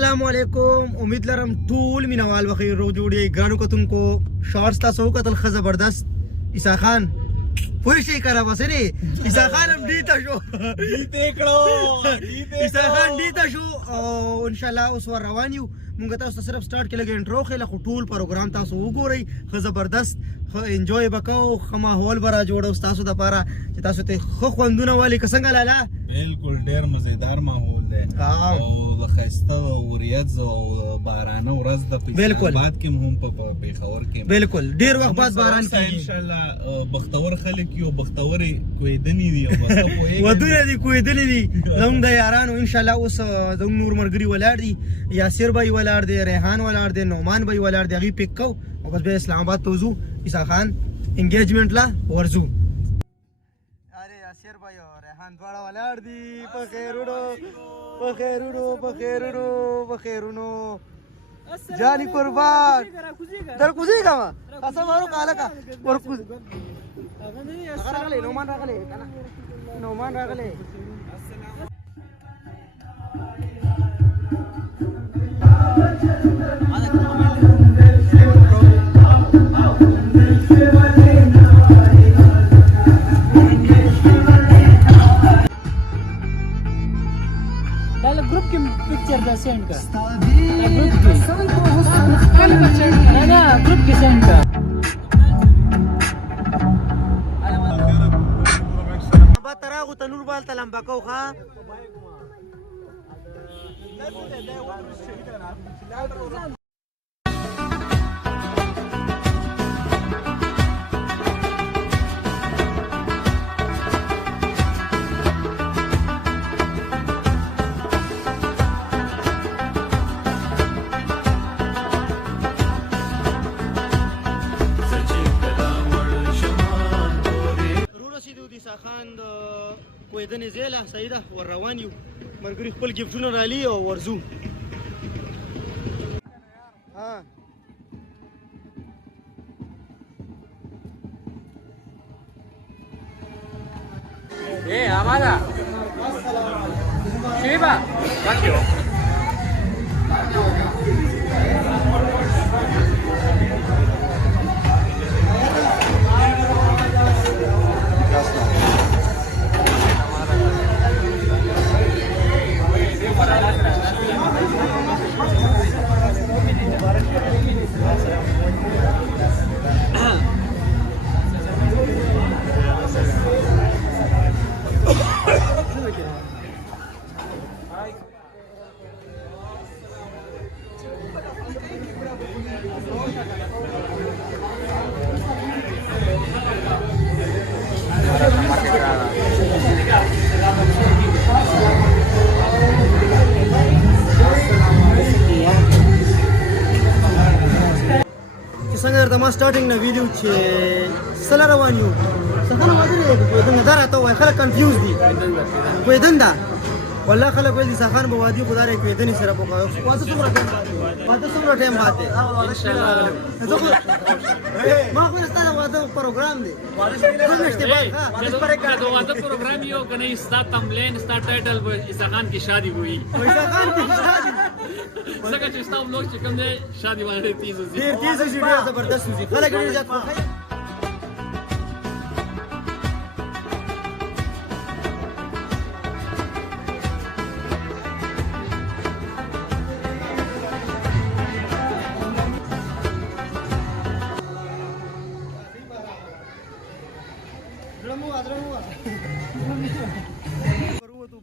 अस्सलाम वालेकुम। उम्मीद लरम टूल मिनवाल बखैर रो जोड़ी गानों को तुमको शॉर्ट्स तासो कतल ख जबरदस्त ईसा खान कोई शे करा बस रे ईसा खान हम डीता शो ईसा खान डीता शो इंशाल्लाह उस वर रवानियो मुंगा तासो सिर्फ स्टार्ट के लगे इंट्रो खेला टूल प्रोग्राम तासो वګورئ ख जबरदस्त ख انجوय وکاو خما هول برا جوړو تاسو د پاره چې تاسو ته خو خوندونه والی کسنګ لاله بالکل ډیر مزیدار ماحول دی او د خسته او ریاض او بارانه ورځ د بعد کې هم په پیښور کې بالکل ډیر وخت بعد باران کیږي ان شاء الله بختور خلک یو بختور کویدنی دی او بس ودونه دی کویدنی دی زموږ د یارانو ان شاء الله اوس د نور مرګري ولاړ دي یاسر بای ولاړ دی ریحان ولاړ دی نومان بای ولاړ دی غي پک کو او بس به اسلام آباد ته وزو عیسی خان انګیجمنٹ لا ورزو اره یاسر بای او ریحان دواړه ولاړ دي په خیرونو جانی قربان در کوزی کا قسم ورو کالا کا ور کوز هغه راغلی نومان راغلی کنه نومان راغلی ग्रुप के पिक्चर का सेंड का ग्रुप के ना ग्रुप के सेंड का با تراغو تنور بال تلم بکو خوا کویدنې زیله سیده ور روان یو مرګري خپل ګفټونه رالي او ورزو ها ए हमारा शिवा बाकियो څنګه درته ما سٹارټینګ نه ویډیو چې سره روان یو څنګه راځي کویدن دا راته وای خلک کنفیوز دي کویدن دا والله خلک وایي سخان به وادي خدای کویدن سره په پاتې څومره ټایم باندې ان شاء الله ما خو ستاسو واده پروګرام دی کوم اشتباه तो वादा प्रोग्राम ये होगा नहीं स्टार्ट तमलेन स्टार्ट टाइटल इसखान की शादी हुई इसखान की शादी सका चेष्टा हम लोग चिकन दे शादी वाले 30 वीडियो जबरदस्त हुई खलक ډیر زیات خوښ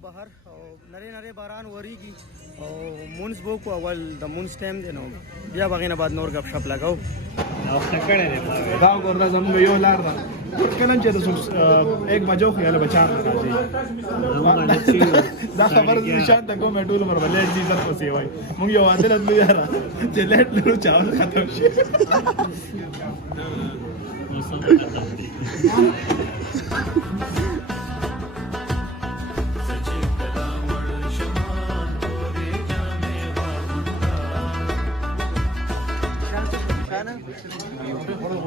بهر او نری باران وریږي او مونږ بو کو اول د مونږ ټایم دی نو بیا بغینه بعد نور غب شپ لگاو او څنګه دی دا ګوردا زموږ یو لار ده کلم چې د 1 بجو خیال بچان راځي دا خبر نشان ته کومه ټول پر ولې دې زر پسې وای موږ یو عادت لرو یاره چې لیټ لرو چاول ختم شي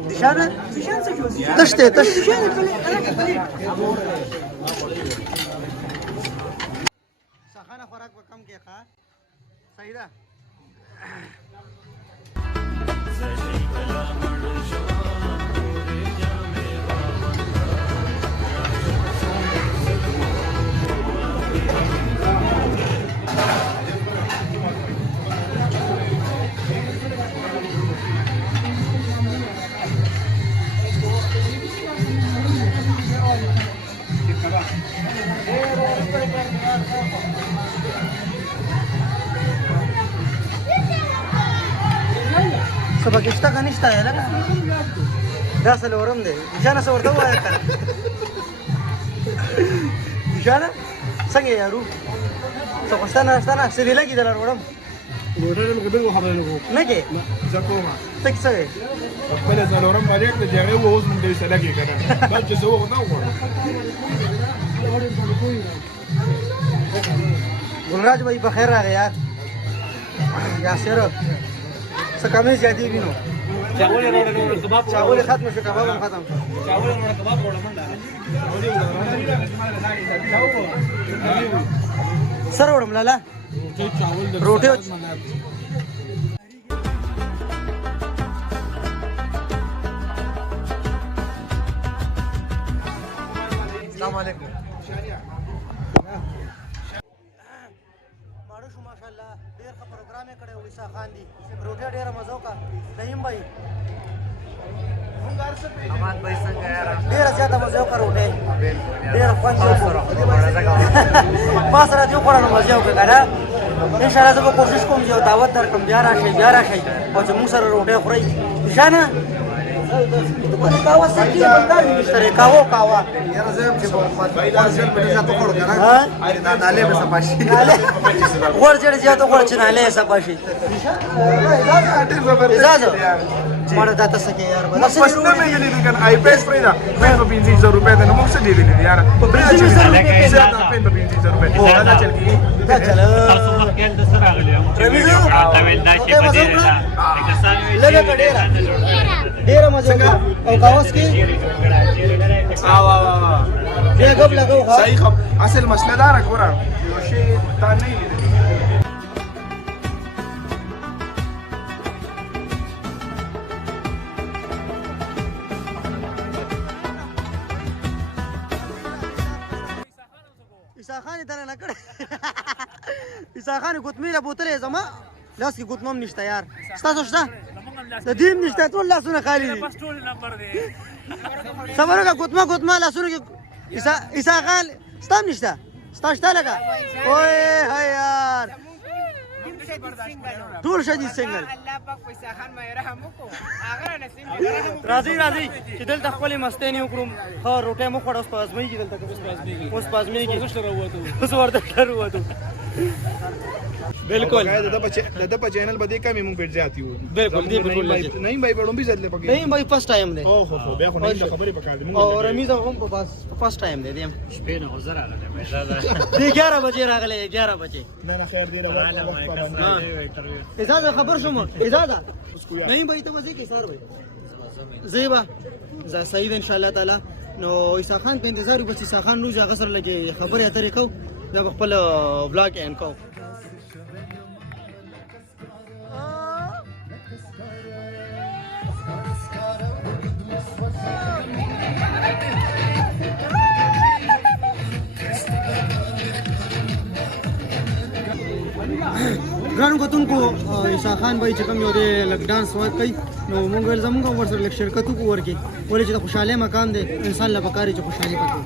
Dışarı? Dıştı, dış. Sahana خوراک به کم کې ښه صحیح ده سبکشتا کا نشتا ہے لگا دا سلورم دی نشانه سورته وای کړه نشانه څنګه یارو سبکشتا سړي لګي دلار وړم روټل کو دغه خبره نه کوم نه کې ځکوما تک څه خپل څلورم باندې د جګړې و اوس مونږ دې سره کې کنه دا چې زه وغوښتم ګلراج بھائی بخیر راغی یار یاسر څه کمې زیاتې وینو چاول ختم شو کباب هم ختم شو سره وړم لاله روټي السلام علیکم ماړو شو ماشاءالله ډېر ښه پروګرام یې کړی و عیسی خان دی روټۍ ډېره مزه وکړه رحیم بھائی امان بھائی څنګه یار ډېره زیاته مزه وکړه روټۍ ډېر خوند یې وکړو ما سره دې وخوړه نو مزه یې وکړه که نه انشاءالله زه به کوشش کوم چې یو دعوت درکړم بیا راشئ او چې موږ سره روټۍ خورئ نشانه قهوه څه کې بندار نشته قهوه یاره زه چې په ځل په ځاتو خور کنه اره دا ناله به سپاشي غور چې زیاتو غور چې ناله سپاشي اجازه مړه دا تاسو کې یار بس نه مې ویلې دي کنه آی پیس پرې دا 250 روپے ته موږ څه دی ویلې یار په 250 روپے دا چل کی دا چل تاسو مخکې د سره غلې هم چې ویډیو کړه ویل دا شي په دې نه لږه ډېره مزه وکړه او کاوس کې بیا غب لګاو ها صحیح اصل مسله دا راګوره یو شی تا نه لیدل عیسی خان دنه نه کړ عیسی خان ګوتمې بوتلې زما لاس کې ګوتمم نشته یار ستاسو شته د دې نشته ټول لاسونه خالی دي بس ټول نمبر دی سمره کا ګوتما لاسونه کې عیسی خان ستام نشته ستاسو شته لګا اوه هاي یار ټول شدید سنگل الله پاک پیسې خان مې رحم وکړو هغه نصیب راځي چې دلته خپل مستې نه وکړم خو روټه مو خړ اوس پازمې کې دلته اوس پازمې کې اوس ورته وروته بالکل د په چینل باندې کمی مونږ بیٹ جاتی وو بالکل نہیں بھائی بڑوں بھی زدل پکې نہیں بھائی فرست ټایم دی او هو بیا خو نه خبرې پکې دي او رمیز هم په بس فرست ټایم دی دیم شپې نه غزر راغله مې دا 11 بجې راغله 11 بجې نه خیر دی اجازه خبر شوم اجازه نہیں بھائی ته مزه کې سار بھائی زیبا سعید ان شاء الله تعالی نو عیسی خان په انتظار وبس عیسی خان نو ځا غسر لګي خبره اترې کو دا خپل بلاګ ان کو ګران کتونکو عیسی خان بھائی چې کوم یو دی لک ډانس کوي نو مونږ زموږ ورسره لک شرکت وکړو ولې چې د خوشاله مقام دی انسان لا پکاري چې خوشالي پکې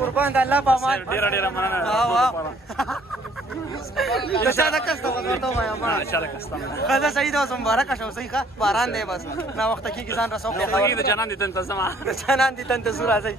قربان د الله په امان ډیر مننه د چا د کسته ورته وایم ما خزه سعید اوس مبارک شو صحیح ښه باران دی بس نا وخت کې ځان رسو د جنان دي تنتظم د جنان دي تنتظر راځي